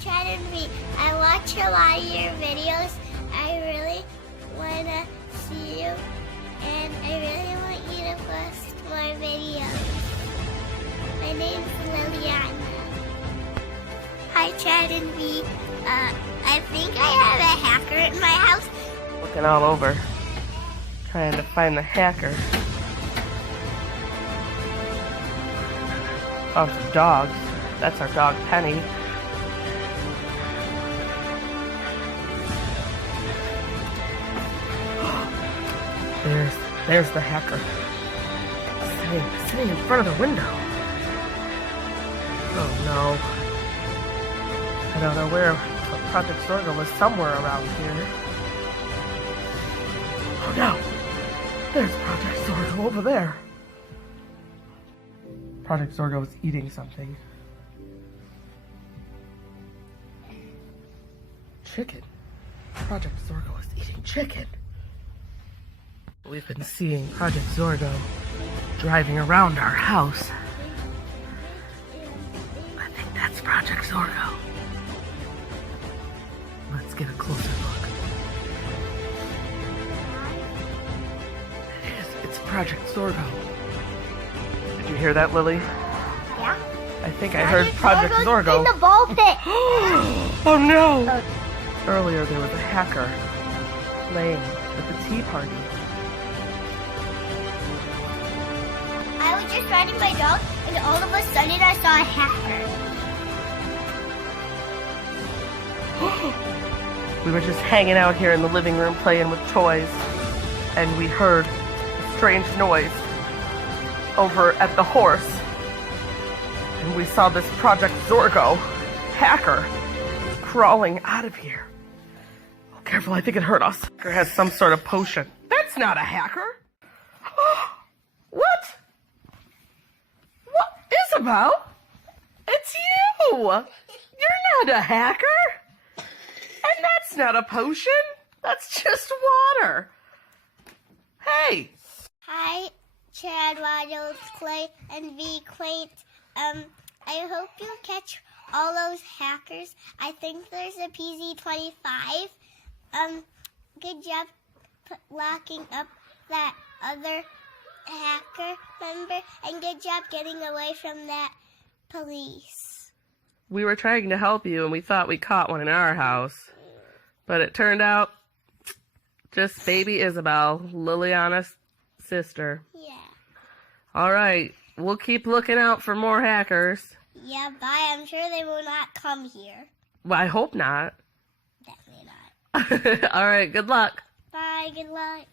Chad and Vy, I watch a lot of your videos. I really want to see you, and I really want you to post more videos. My name's Liliana. Hi, Chad and Vy. I think I have a hacker in my house. Looking all over, trying to find the hacker. Oh, it's dogs. That's our dog, Penny. There's the hacker. Sitting in front of the window. Oh no. I don't know where, but Project Zorgo was somewhere around here. Oh no! There's Project Zorgo over there. Project Zorgo is eating something. Chicken. Project Zorgo is eating chicken. We've been seeing Project Zorgo driving around our house. I think that's Project Zorgo. Let's get a closer look. It is. It's Project Zorgo. Did you hear that, Lily? Yeah? I think I heard Project Zorgo. In the ball pit. Oh no! Earlier there was a hacker playing at the tea party. I was just riding my dog, and all of a sudden I saw a hacker. We were just hanging out here in the living room playing with toys, and we heard a strange noise over at the horse. And we saw this Project Zorgo hacker crawling out of here. Oh, careful, I think it hurt us. Hacker has some sort of potion. That's not a hacker. What? What? Izabel? It's you! You're not a hacker! And that's not a potion. That's just water. Hey! Hi, Chad, Waddles, Clay, and Vy Quaint. I hope you catch all those hackers. I think there's a PZ-25. Good job locking up that other hacker member, and good job getting away from that police. We were trying to help you, and we thought we caught one in our house. But it turned out just baby Izabel, Liliana's sister. Yeah. All right. We'll keep looking out for more hackers. Yeah, bye. I'm sure they will not come here. Well, I hope not. Definitely not. All right. Good luck. Bye. Good luck.